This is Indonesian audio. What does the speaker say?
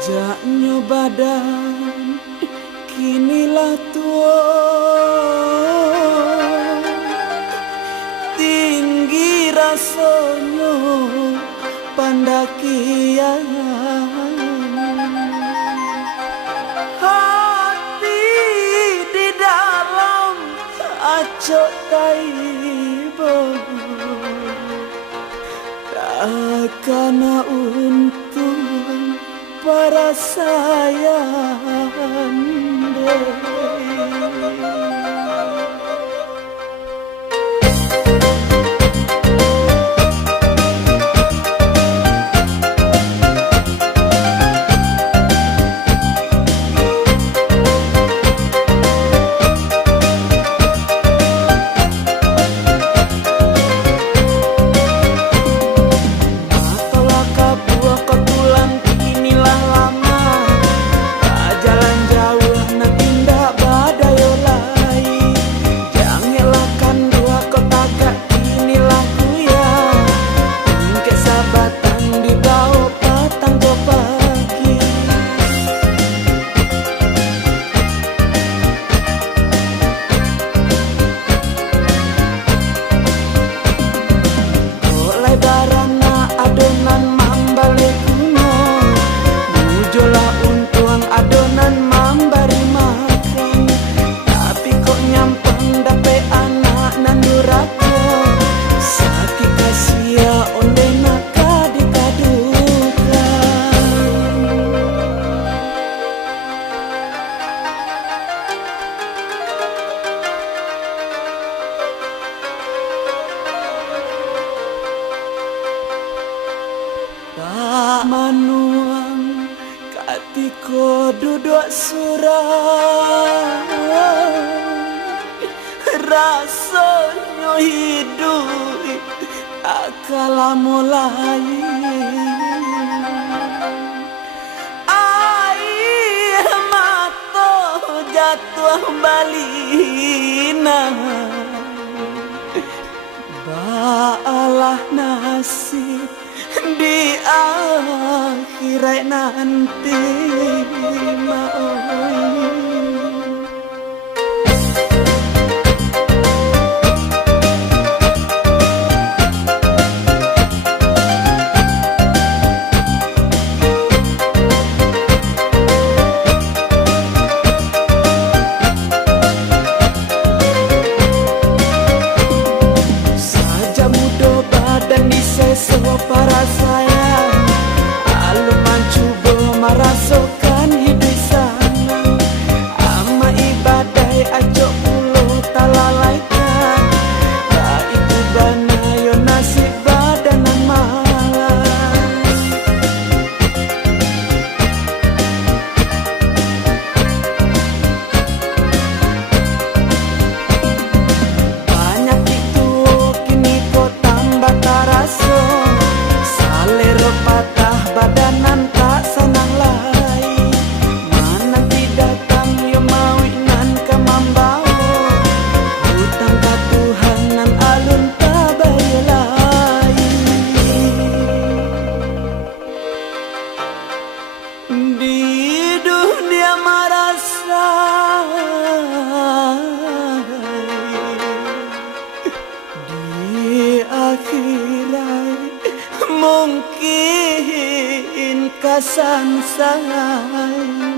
Jaknya badan kinilah tua, tinggi rasanya pandakian. Hati di dalam acok taibo, takkan untung para sayang deh. Manuang katiko duduk surau, rasanya hidup tak kalah mulai. Air mata jatuh balina, balah nasib di akhirat nanti. Saja muda badan diseso para sayang, alun mencoba merasakan hidup sana. Ama ibadai ajak pulo tak lalaikan, tak itu bana yo nasib badanan malam. Banyak itu kini kau tambah tarasa, salero patah badanan tak senang lai. Mana tidak datang yo mawinan ke mambawa, hutang ka Tuhanan alun tabayalai. Di dunia marasa, di akhirat mungkin kasan say.